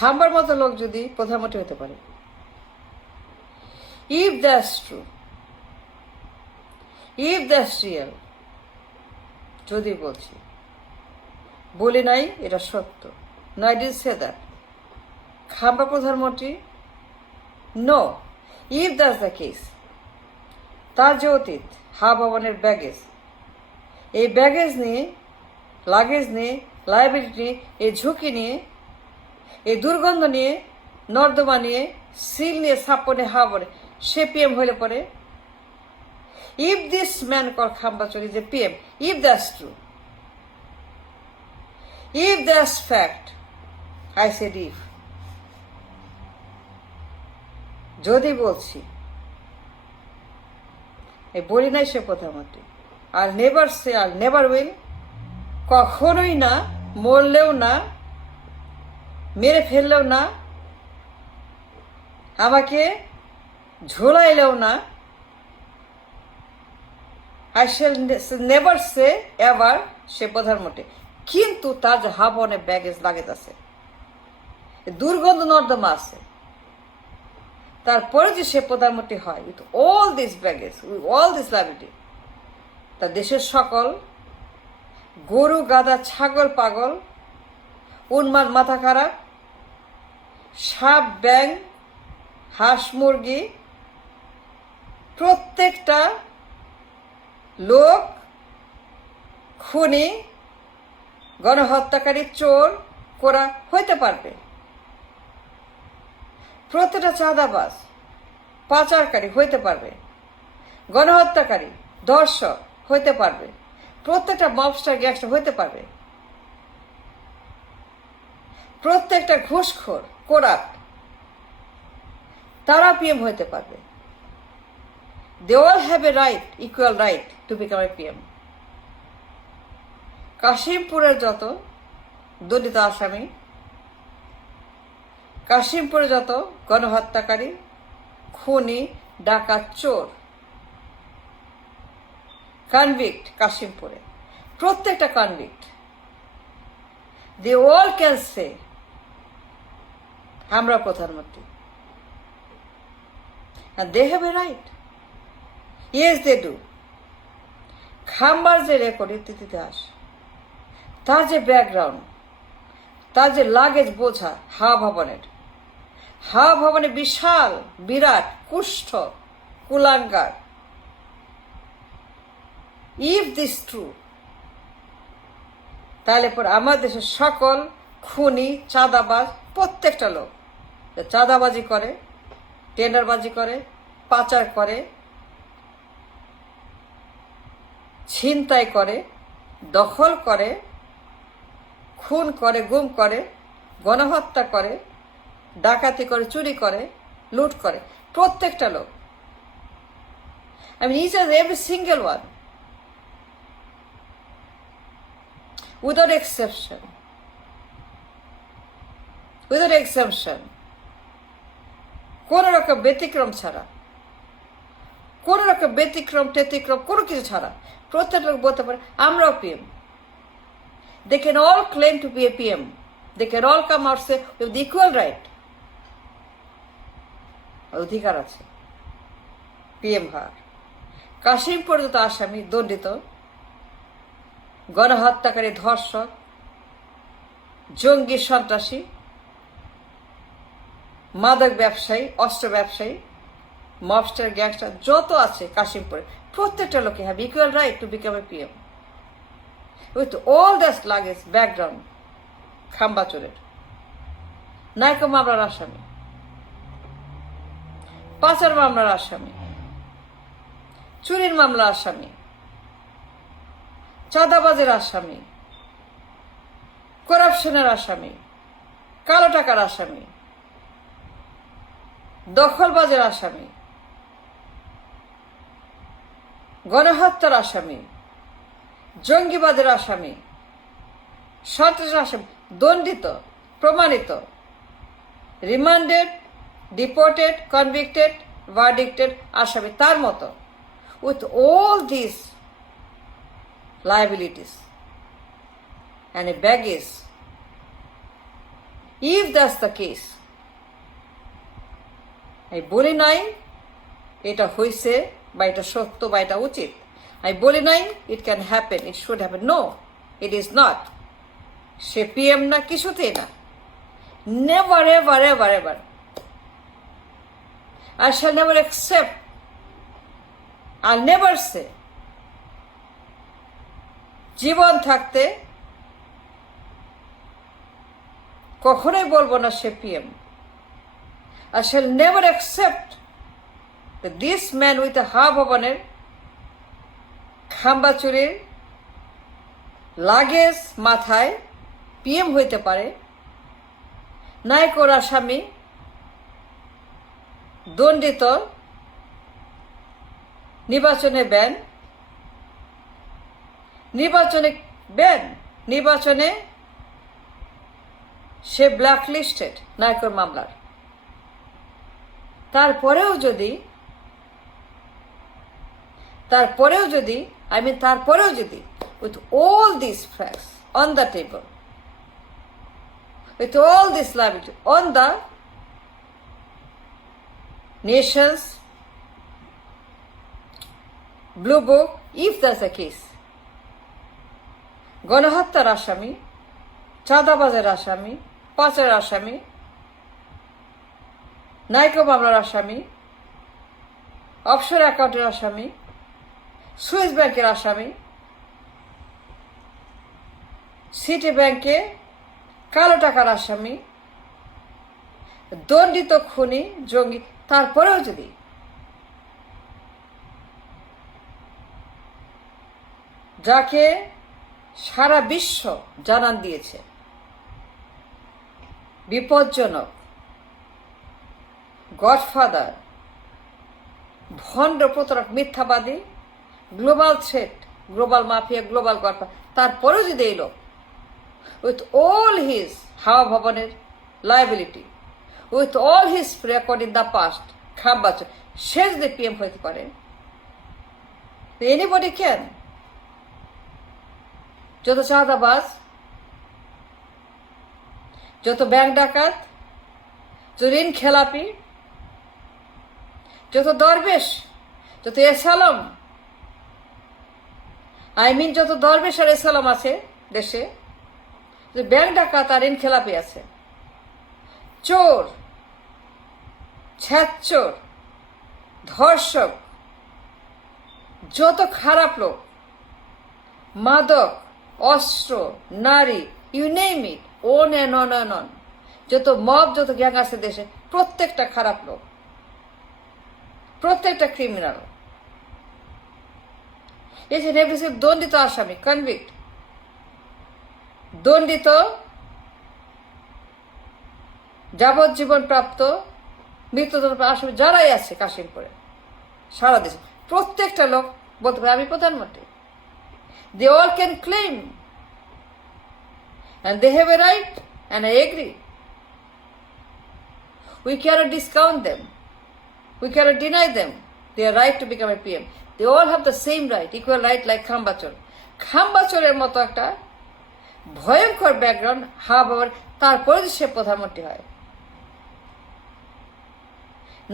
খাম্বার মতো লোক যদি প্রধানমন্ত্রী হতে পারে, if that's true, if that's real, যদি বলছি, বলি নাই এটা সত্য, no I didn't say that, খাম্বার প্রধানমন্ত্রী, no, if that's the case, তার যে অতীত, হা ভবনের ব্যাগেজ, এই ব্যাগেজ নিয়ে, লাগেজ নিয়ে, লাইবিলিটি নিয়ে, এই ঝুঁকি নিয়ে, এই দুর্গন্ধ নিয়ে, নর্দমা নিয়ে, সিল নিয়ে, সাপনে হাবনে সে পিএম হইলে পরে, ইফ দিস ম্যান কল খাম্বাচুরি যে PM, if that's true, if that's fact, I said if, যদি বলছি, এই বলি নাই সে প্রধানমন্ত্রী, আর নেভার সে, আর নেভার উইল, কখনোই না, মরলেও না, মেরে ফেললেও না, আমাকে ঝোলাইলেও না, I shall never say ever say প্রধানমন্ত্রী। কিন্তু তার যে হাবনে ব্যাগেজ লাগেজ আছে, দুর্গন্ধ নর্দমা আছে, তারপরে যে সে প্রধানমন্ত্রী হয়, with all this baggage, with all this liability, তার দেশের সকল গরু গাধা ছাগল পাগল উন্মাদ মাথা খারাপ সাপ ব্যাং হাঁস মুরগি প্রত্যেকটা লোক খুনি গণহত্যাকারী চোর করা হইতে পারবে, প্রত্যেকটা চাঁদাবাজ পাচারকারী হইতে পারবে, গণহত্যাকারী ধর্ষক হইতে পারবে, প্রত্যেকটা মবস্টার গ্যাংস্টার হইতে পারবে, প্রত্যেকটা ঘুষখোর কোরাপ তারা পিএম হইতে পারবে। They all have a right, equal right to become a PM. কাশিমপুরের যত দলিত আসামি, কাশিমপুরে যত গণহত্যাকারী খুনি ডাকাত চোর কনভিক্ট, কাশিমপুরে প্রত্যেকটা convict, they all can say আমরা প্রধানমন্ত্রী, and they have a right, yes they do। খাম্বার যে রেকর্ড ইতিহাস, তার যে ব্যাকগ্রাউন্ড, তার যে লাগেজ বোঝা, হা ভবনে বিশাল বিরাট কুষ্ঠ কুলাঙ্গার, ইফ দিস ট্রু, তাহলে পর আমার দেশের সকল খুনি চাঁদাবাজ প্রত্যেকটা লোক চাঁদাবাজি করে, টেন্ডারবাজি করে, পাচার করে, ছিনতাই করে, দখল করে, খুন করে, গুম করে, গণহত্যা করে, ডাকাতি করে, চুরি করে, লুট করে, প্রত্যেকটা লোক, I mean each and every single one without exception, without exemption, কোন রকম ব্যতিক্রম ছাড়া, কোন রকম ব্যতিক্রম টেতিক্রম কোনো কিছু ছাড়া প্রত্যেক লোক বলতে পারে আমরাও PM. They can all claim to be a PM. They can all come out say with the equal right, অধিকার আছে পিএম হওয়ার। কাশিমপুর যত আসামি দণ্ডিত গণহত্যাকারী ধর্ষক জঙ্গি সন্ত্রাসী মাদক ব্যবসায়ী অস্ত্র ব্যবসায়ী মবস্টার গ্যাংস্টার যত আছে কাশিমপুরে প্রত্যেকটা লোকে have equal right to become a PM with all that luggage background. খাম্বাচোরের নাইকো মামলার আসামি, পাচার মামলার আসামি, চুরির মামলার আসামি, চাঁদাবাজের আসামি, করাপশনের আসামি, কালো টাকার আসামি, দখলবাজের আসামি, গণহত্যার আসামি, জঙ্গিবাদের আসামি, সন্ত্রাসের আসামি, দণ্ডিত প্রমাণিত, রিমান্ডেড, ডিপোর্টেড, কনভিক্টেড, ভার্ডিক্টেড আসামি, তার মতো with all this liabilities and a baggage if that's the case, আমি বলি নাই এটা হয়েছে বা এটা সত্য বা এটা উচিত, আমি বলি নাই it can happen, it should happen, no, it is not. সে পিএম না, কিছুতেই না, never ever ever ever. I shall never accept, I'll never say, জীবন থাকতে কখনোই বলবো না সে PM. I shall never accept that this man with a হা ভবনের খাম্বা চুরির লাগেজ মাথায় পিএম হইতে পারে। নায়কর আসামি, দণ্ডিত, নির্বাচনে ব্যান, নির্বাচনে সে ব্ল্যাকলিস্টেড নায়কর মামলার। তারপরেও যদি with all these facts on the table, with all this liability on the nation's blue book, if that's the case, গণহত্যার আসামি, চাঁদাবাজের আসামি, পাচারের আসামি, নাইকো মামলার আসামি, অফশোর অ্যাকাউন্টের আসামি, সুইস ব্যাংকের আসামি, সিটি ব্যাংকে কালো টাকার আসামি, দণ্ডিত খুনি জঙ্গি, তারপরেও যদি যাকে সারা বিশ্ব জানান দিয়েছে বিপজ্জনক, গডফাদার, ভণ্ড প্রতারক, মিথ্যাবাদী, global threat, global mafia, global godfather, তারপরেও যদি এই লোক উইথ অল হিজ হাওয়া ভবনের liability, with all his record in the past, খাম্বা সে যদি পিএম হইতে পারে, এনিবডি ক্যান। যত চাঁদাবাজ, যত ব্যাংক ডাকাত, যত ঋণ খেলাপি, যত দরবেশ, যত এসালম, যত দরবেশ আর এসালম আছে দেশে, যে ব্যাংক ডাকাত আর ঋণ খেলাপি আছে, চোর, ছ্যাচোর, ধর্ষক, যত খারাপ লোক, মাদক, অস্ত্র, নারী, you name it, on and on and on, যত মব, যত গ্যাং আছে দেশে, প্রত্যেকটা খারাপ লোক, প্রত্যেকটা ক্রিমিনাল, এই যে দণ্ডিত আসামি, কনভিক্ট, দণ্ডিত, যাবজ্জীবন প্রাপ্ত, মৃত্যুদণ্ড আসামি যারাই আছে কাশিমপুরে, সারা দেশে প্রত্যেকটা লোক বলতে পারে আমি প্রধানমন্ত্রী। They all can claim, and they have a right, and I agree. We cannot discount them. We cannot deny them their right to become a PM. They all have the same right, equal right, like খাম্বাচোর। খাম্বাচোরের মতো একটা ভয়ঙ্কর background হাওয়া, তারপরে সে প্রধানমন্ত্রী হয়।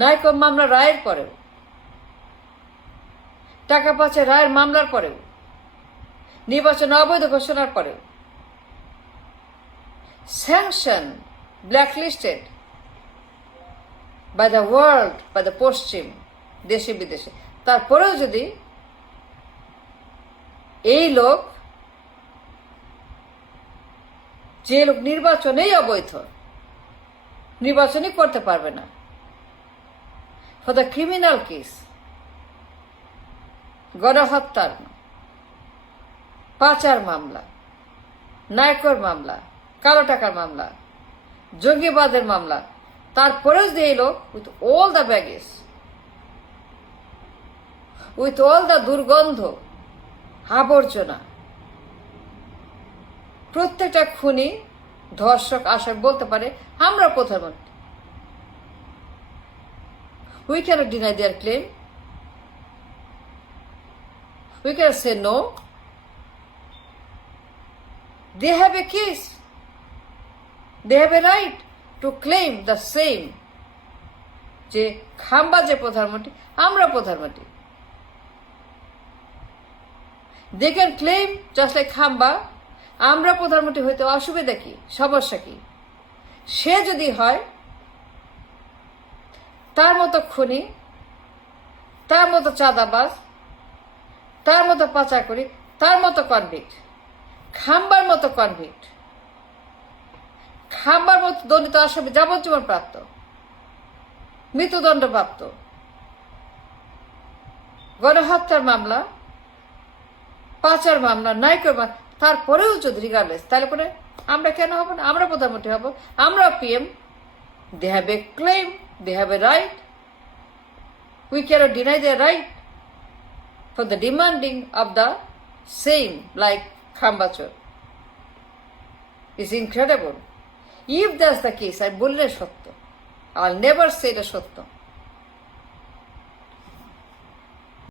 নাইকো মামলা রায়ের পরেও, টাকা পাচার রায়ের মামলার পরেও, নির্বাচন অবৈধ ঘোষণার পরেও, sanction, blacklisted by the world, by the পশ্চিম, দেশে বিদেশে, তারপরেও যদি এই লোক, যে লোক নির্বাচনেই অবৈধ, নির্বাচনই করতে পারবে না, ফর দ্য ক্রিমিনাল কেস, গণহত্যার, পাচার মামলা, নায়কর মামলা, কালো টাকার মামলা, জঙ্গিবাদের মামলা, তারপরেও যে এই লোক with all the baggage, with all the দুর্গন্ধ, আবর্জনা, প্রত্যেকটা খুনি, ধর্ষক, আসামি বলতে পারে আমরা প্রধানমন্ত্রী। We cannot deny their claim. We cannot say no. They have a case. They have a right to claim the same, যে খাম্বা যে প্রধানমন্ত্রী, আমরা প্রধানমন্ত্রী। They can claim just like খাম্বা, আমরা প্রধানমন্ত্রী হইতে অসুবিধা কি, সমস্যা কি? সে যদি হয় তার মতো খুনি, তার মতো চাঁদাবাজ, তার মতো পাচারকারী, তার মতো কনভিক্ট, খাম্বার মতো কনভিক্ট, খাম্বার মতো দণ্ডিত আসামি, যাবজ্জীবন প্রাপ্ত, মৃত্যুদণ্ডপ্রাপ্ত, গণহত্যার মামলা, পাচার মামলা, নাইকোর মামলা, তারপরেও যদি রিগার্ডলেস, তাহলে পরে আমরা কেন হব না? আমরা প্রধানমন্ত্রী হব, আমরা PM. They have a claim, they have a right, we can't deny their right for the demanding of the same, like খাম্বাচোর। Is incredible. If that's the case, আমি বললে সত্য, আই উইল নেভার সে এটা সত্য।